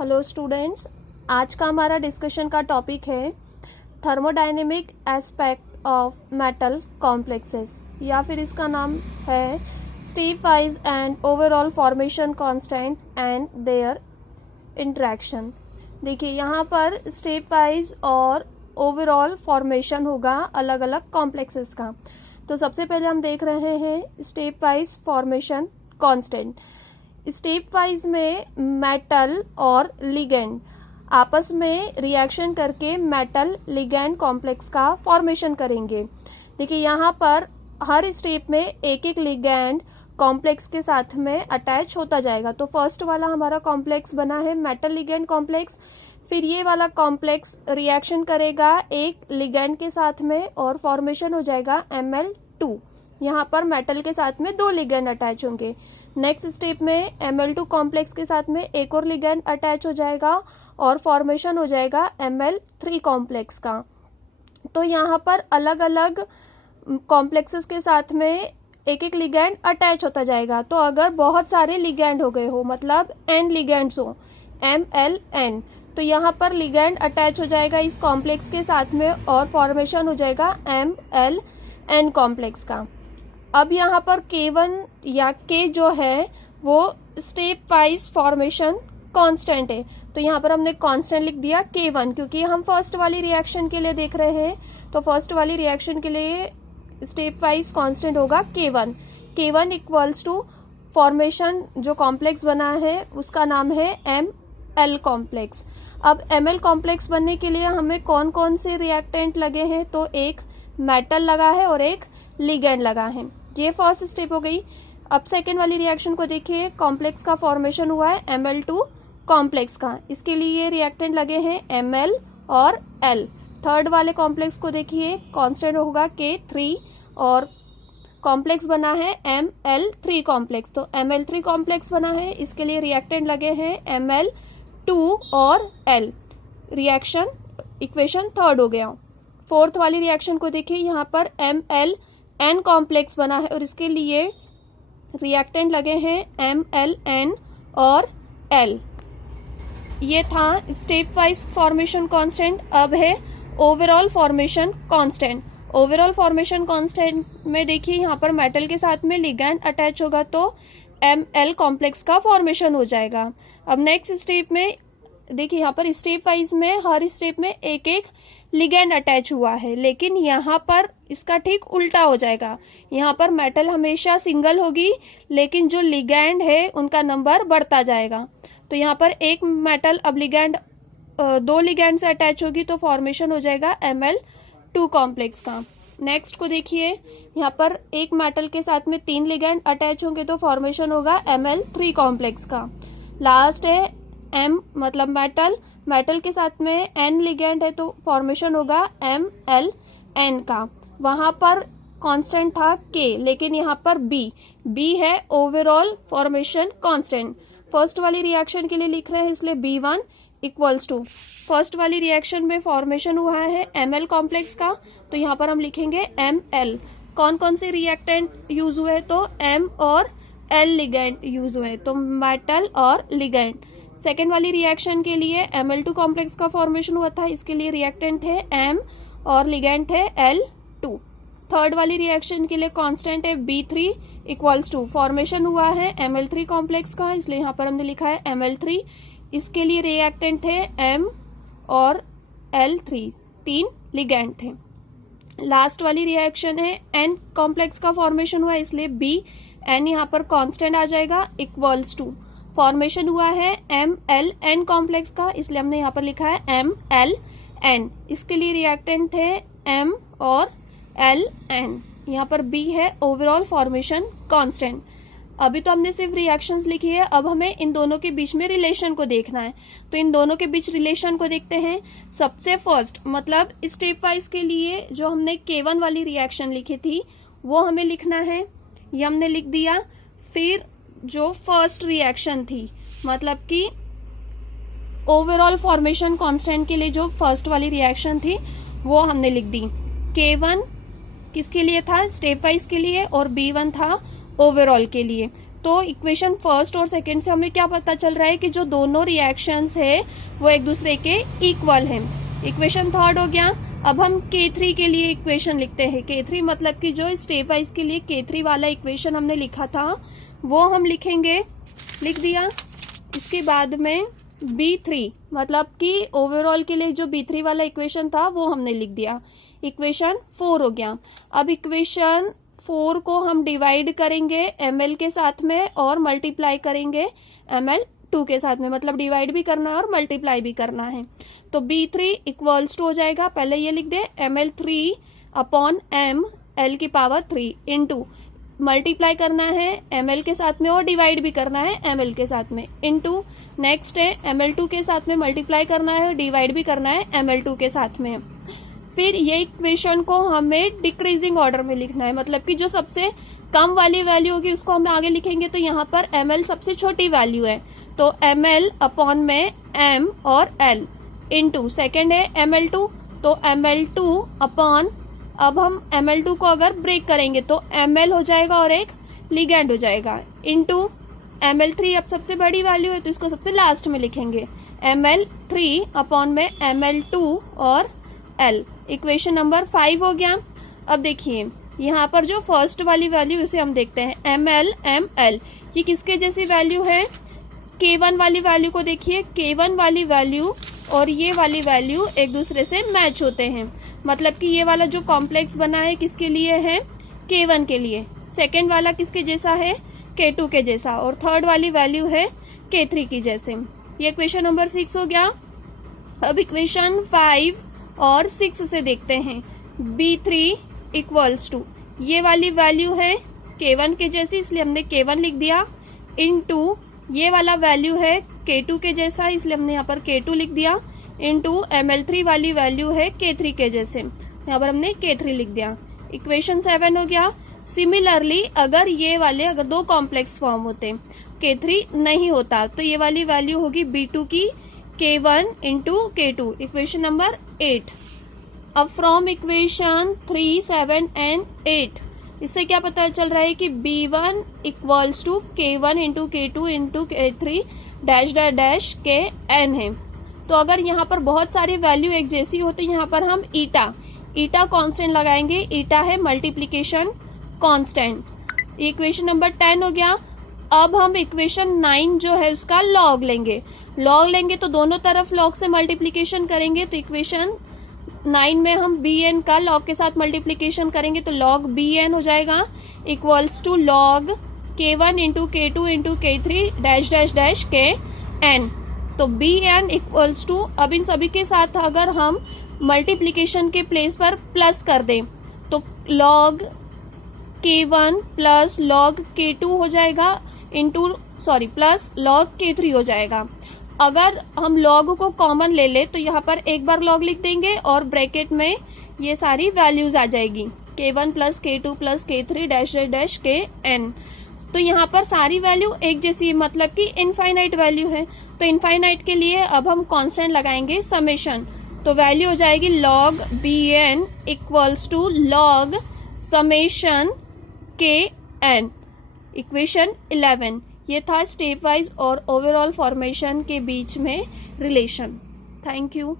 Hello students, आज का हमारा डिस्कशन का टॉपिक है thermodynamic aspect of metal complexes, या फिर इसका नाम है step wise and overall formation constant and there interaction. देखिए यहाँ पर स्टेप वाइज और ओवरऑल फॉर्मेशन होगा अलग अलग कॉम्प्लेक्सेस का। तो सबसे पहले हम देख रहे हैं step wise formation constant. Step wise में मेटल और लिगेंड आपस में रिएक्शन करके मेटल लिगेंड कॉम्प्लेक्स का फॉर्मेशन करेंगे। देखिए यहाँ पर हर स्टेप में एक एक लिगेंड कॉम्प्लेक्स के साथ में अटैच होता जाएगा। तो फर्स्ट वाला हमारा कॉम्प्लेक्स बना है मेटल लिगेंड कॉम्प्लेक्स, फिर ये वाला कॉम्प्लेक्स रिएक्शन करेगा एक लिगेंड के साथ में और फॉर्मेशन हो जाएगा Ml2। यहाँ पर मेटल के साथ में दो लिगेंड अटैच होंगे। नेक्स्ट स्टेप में Ml2 कॉम्प्लेक्स के साथ में एक और लिगेंड अटैच हो जाएगा और फॉर्मेशन हो जाएगा Ml3 कॉम्प्लेक्स का। तो यहाँ पर अलग अलग कॉम्प्लेक्सेस के साथ में एक एक लिगेंड अटैच होता जाएगा। तो अगर बहुत सारे लिगेंड हो गए हो, मतलब n लिगेंड्स हो MLN, तो यहाँ पर लिगेंड अटैच हो जाएगा इस कॉम्प्लेक्स के साथ में और फॉर्मेशन हो जाएगा MLN कॉम्प्लेक्स का। अब यहाँ पर K1 या K जो है वो स्टेप वाइज फॉर्मेशन कांस्टेंट है। तो यहाँ पर हमने कांस्टेंट लिख दिया K1, क्योंकि हम फर्स्ट वाली रिएक्शन के लिए देख रहे हैं। तो फर्स्ट वाली रिएक्शन के लिए स्टेप वाइज कांस्टेंट होगा K1। K1 equals to formation जो कॉम्प्लेक्स बना है उसका नाम है ML कॉम्प्लेक्स। अब ML कॉम्प्लेक्स बनने के लिए हमें कौन कौन से रिएक्टेंट लगे हैं, तो एक मेटल लगा है और एक लिगेंड लगा है। ये फर्स्ट स्टेप हो गई। अब सेकेंड वाली रिएक्शन को देखिए, कॉम्प्लेक्स का फॉर्मेशन हुआ है Ml2 कॉम्प्लेक्स का, इसके लिए ये रिएक्टेंट लगे हैं Ml और L। थर्ड वाले कॉम्प्लेक्स को देखिए, कांस्टेंट होगा K3 और कॉम्प्लेक्स बना है Ml3 कॉम्प्लेक्स। तो Ml3 कॉम्प्लेक्स बना है, इसके लिए रिएक्टेंट लगे हैं Ml2 और L। रिएक्शन इक्वेशन थर्ड हो गया। फोर्थ वाली रिएक्शन को देखिए, यहाँ पर MLN कॉम्प्लेक्स बना है और इसके लिए रिएक्टेंट लगे हैं MLN और L। ये था स्टेप वाइज फॉर्मेशन कांस्टेंट। अब है overall formation constant. Overall formation constant में देखिए यहाँ पर मेटल के साथ में लिगेंड अटैच होगा तो ML कॉम्प्लेक्स का फॉर्मेशन हो जाएगा। अब नेक्स्ट स्टेप में देखिए, यहाँ पर स्टेप वाइज में हर स्टेप में एक एक लिगेंड अटैच हुआ है, लेकिन यहाँ पर इसका ठीक उल्टा हो जाएगा। यहाँ पर मेटल हमेशा सिंगल होगी, लेकिन जो लिगेंड है उनका नंबर बढ़ता जाएगा। तो यहाँ पर एक मेटल अब लिगेंड दो लिगेंड से अटैच होगी तो फॉर्मेशन हो जाएगा Ml2 कॉम्प्लेक्स का। नेक्स्ट को देखिए, यहाँ पर एक मेटल के साथ में तीन लिगेंड अटैच होंगे तो फॉर्मेशन होगा Ml3 कॉम्प्लेक्स का। लास्ट है M मतलब मेटल के साथ में N लिगेंड है तो फॉर्मेशन होगा MLN का। वहां पर कांस्टेंट था K, लेकिन यहाँ पर B है ओवरऑल फॉर्मेशन कांस्टेंट। फर्स्ट वाली रिएक्शन के लिए लिख रहे हैं, इसलिए B1 इक्वल्स टू फर्स्ट वाली रिएक्शन में फॉर्मेशन हुआ है ML कॉम्प्लेक्स का, तो यहाँ पर हम लिखेंगे ML। कौन कौन से रिएक्टेंट यूज हुए, तो M और L लिगेंड यूज हुए, तो मेटल और लिगेंड। सेकेंड वाली रिएक्शन के लिए Ml2 कॉम्प्लेक्स का फॉर्मेशन हुआ था, इसके लिए रिएक्टेंट है M और लिगेंड है L2। थर्ड वाली रिएक्शन के लिए कांस्टेंट है B3 इक्वल्स टू फॉर्मेशन हुआ है Ml3 कॉम्प्लेक्स का, इसलिए यहाँ पर हमने लिखा है Ml3। इसके लिए रिएक्टेंट है M और L3, तीन लिगेंड थे। लास्ट वाली रिएक्शन है N कॉम्प्लेक्स का फॉर्मेशन हुआ है, इसलिए Bn यहाँ पर कांस्टेंट आ जाएगा इक्वल्स टू फॉर्मेशन हुआ है MLN कॉम्प्लेक्स का, इसलिए हमने यहाँ पर लिखा है MLN। इसके लिए रिएक्टेंट थे M और LN। यहाँ पर B है ओवरऑल फॉर्मेशन कांस्टेंट। अभी तो हमने सिर्फ रिएक्शंस लिखी है, अब हमें इन दोनों के बीच में रिलेशन को देखना है। तो इन दोनों के बीच रिलेशन को देखते हैं। सबसे फर्स्ट मतलब स्टेप वाइज के लिए जो हमने K1 वाली रिएक्शन लिखी थी वो हमें लिखना है, ये हमने लिख दिया। फिर जो फर्स्ट रिएक्शन थी, मतलब कि ओवरऑल फॉर्मेशन कांस्टेंट के लिए जो फर्स्ट वाली रिएक्शन थी वो हमने लिख दी। K1 किसके लिए था, स्टेप वाइज के लिए, और B1 था ओवरऑल के लिए। तो इक्वेशन फर्स्ट और सेकंड से हमें क्या पता चल रहा है कि जो दोनों रिएक्शंस है वो एक दूसरे के इक्वल हैं। इक्वेशन थर्ड हो गया। अब हम K3 के लिए इक्वेशन लिखते हैं। K3 मतलब कि जो स्टेप वाइज के लिए K3 वाला इक्वेशन हमने लिखा था वो हम लिखेंगे, लिख दिया। इसके बाद में B3 मतलब कि ओवरऑल के लिए जो B3 वाला इक्वेशन था वो हमने लिख दिया। इक्वेशन 4 हो गया। अब इक्वेशन 4 को हम डिवाइड करेंगे ml के साथ में और मल्टीप्लाई करेंगे ml2 के साथ में, मतलब डिवाइड भी करना है और मल्टीप्लाई भी करना है। तो B3 इक्वल्स टू हो जाएगा, पहले ये लिख दे ml3 अपॉन m l की पावर 3 इंटू मल्टीप्लाई करना है ml के साथ में और डिवाइड भी करना है ml के साथ में, इंटू नेक्स्ट है ml2 के साथ में मल्टीप्लाई करना है और डिवाइड भी करना है ml2 के साथ में। फिर ये इक्वेशन को हमें डिक्रीजिंग ऑर्डर में लिखना है, मतलब कि जो सबसे कम वाली वैल्यू होगी उसको हम आगे लिखेंगे। तो यहाँ पर ml सबसे छोटी वैल्यू है तो ml अपॉन में m और l इंटू सेकेंड है ml2 तो ml2 अपॉन, अब हम ml2 को अगर ब्रेक करेंगे तो ml हो जाएगा और एक लिगेंड हो जाएगा, इंटू ml3 अब सबसे बड़ी वैल्यू है तो इसको सबसे लास्ट में लिखेंगे ml3 अपॉन में ml2 और l। इक्वेशन नंबर 5 हो गया। अब देखिए यहाँ पर जो फर्स्ट वाली वैल्यू इसे हम देखते हैं ml ml, ये किसके जैसी वैल्यू है? K1 वाली वैल्यू को देखिए, K1 वाली वैल्यू और ये वाली वैल्यू एक दूसरे से मैच होते हैं, मतलब कि ये वाला जो कॉम्प्लेक्स बना है किसके लिए है? K1 के लिए। सेकेंड वाला किसके जैसा है? K2 के जैसा। और थर्ड वाली वैल्यू है K3 की जैसे। ये इक्वेशन नंबर 6 हो गया। अब इक्वेशन 5 और 6 से देखते हैं। B3 इक्वल्स टू, ये वाली वैल्यू है K1 के जैसी इसलिए हमने K1 लिख दिया, इंटू ये वाला वैल्यू है K2 के जैसा इसलिए हमने यहाँ पर K2 लिख दिया, इंटू ml3 वाली वैल्यू है K3 के जैसे, यहाँ पर हमने K3 लिख दिया। इक्वेशन 7 हो गया। सिमिलरली अगर ये वाले अगर दो कॉम्प्लेक्स फॉर्म होते, K3 नहीं होता, तो ये वाली वैल्यू होगी B2 की K1 into K2। Equation number 8। अब फ्रॉम इक्वेशन 3, 7 एंड 8 इससे क्या पता चल रहा है कि B1 equals to K1 into K2 into K3 dash dash dash Kn है। तो अगर यहाँ पर बहुत सारी वैल्यू एक जैसी हो तो यहाँ पर हम ईटा कांस्टेंट लगाएंगे। ईटा है मल्टीप्लिकेशन कांस्टेंट। इक्वेशन नंबर 10 हो गया। अब हम इक्वेशन 9 जो है उसका लॉग लेंगे तो दोनों तरफ लॉग से मल्टीप्लिकेशन करेंगे। तो इक्वेशन 9 में हम bn का लॉग के साथ मल्टीप्लिकेशन करेंगे तो लॉग bn हो जाएगा equals to log K1 into K2 into K3 dash dash dash Kn। तो bn इक्वल्स टू, अब इन सभी के साथ अगर हम मल्टीप्लिकेशन के प्लेस पर प्लस कर दें तो log K1 plus log K2 हो जाएगा प्लस लॉग K3 हो जाएगा। अगर हम लॉग को कॉमन ले ले तो यहाँ पर एक बार लॉग लिख देंगे और ब्रैकेट में ये सारी वैल्यूज आ जाएगी K1 plus K2 plus K3 dash dash Kn। तो यहाँ पर सारी वैल्यू एक जैसी, मतलब कि इनफाइनाइट वैल्यू है। तो इनफाइनाइट के लिए अब हम कांस्टेंट लगाएंगे समेशन, तो वैल्यू हो जाएगी log bn equals to log summation Kn। Equation 11। ये था स्टेप वाइज और ओवरऑल फॉर्मेशन के बीच में रिलेशन। Thank you.